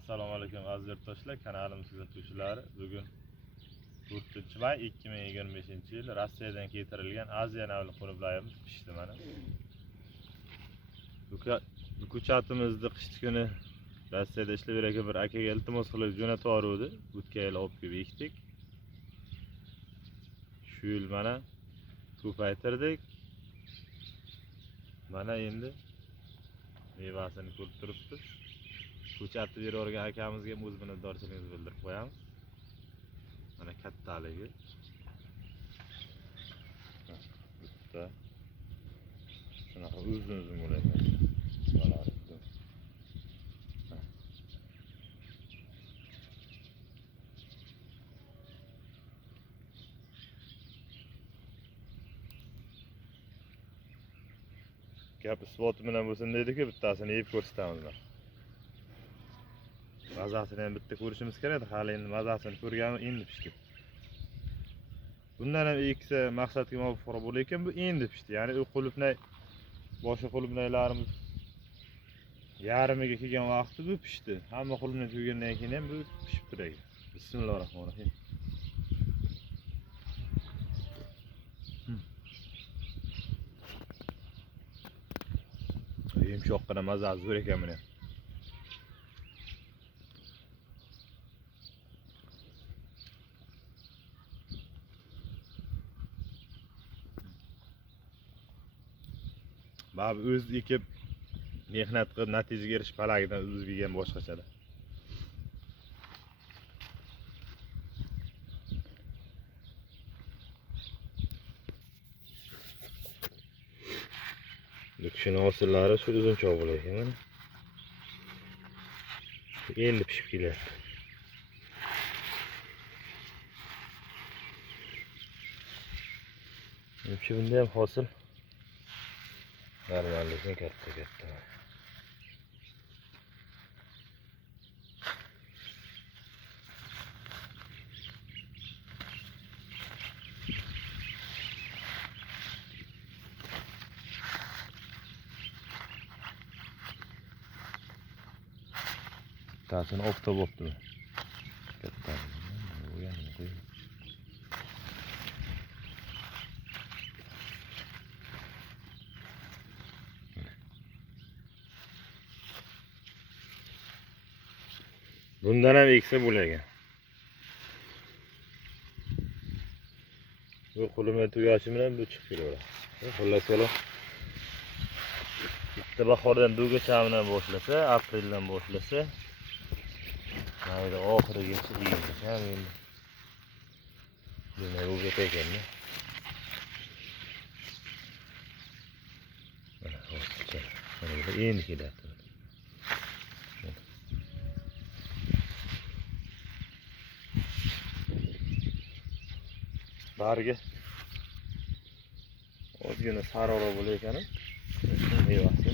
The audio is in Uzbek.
Assalomu alaykum aziz yurtdoshlar, kanalim kuzatuvchilari. Bugun 4-may 2025-yil Rossiyadan keltirilgan Aziya navli quluplarimiz pishdi mana. Bu ko'chatimizni qishki kuni Rossiyada ishlab yurgan bir akaga iltimos qilib jo'natib yubordi. O'tgan yil olib kelib ekdik. Shu yil mana ko'paytirdik. Mana endi mevasini ko'rib turibsiz. Ko'chatni berib akamizga o'z minnatdorchiligimizni bildirib qo'yamiz. Mana kattaligi. Bitta. Shunaqa uzun bo'ladi. Gap isboti bilan bo'lsin deydi-ku, bittasini yeb ko'rsatamiz. Mazasini ham bitta ko'rishimiz kerak. Hali endi mazasini ko'rgani endi pishdi. Bundan ham eksa maqsadga muvofiq bo'lar ekan, bu endi pishdi. Ya'ni u qulupnay boshqa qulupnaylarimiz yarimiga kelgan vaqtda bu pishdi. Hamma qulupnay tugagandan keyin ham bu pishib turadi. Bismillahirrohmanirrohim. Yumshoqqina mazasi zo'r ekan buni. Ba'zi o'z ekib mehnat qilib natijaga erishish palagidan o'zib yegan boshqachada. Shuni hosillari shu uzunchoq bo'lar ekan mana. Endi pishib kelyapti. Bunda ham hosil normallikni katta. Tasini oftob bo'pti. Katta. Bu yana qo'y. Bundan ham eksa bo'lagan. Bu qulupnay tugashi bilan bu chiqib kelaveradi. Xullas kelam. Bitta bahordan do'gachadan boshlasa, apreldan boshlasa, mayda oxirigacha yeydi. Ham endi. Nima bo'lib ketayotgan-da? Mana hozircha. Mana bu endi kelyapti. Barga ozgina sarora bo'lar ekan. Mevasi.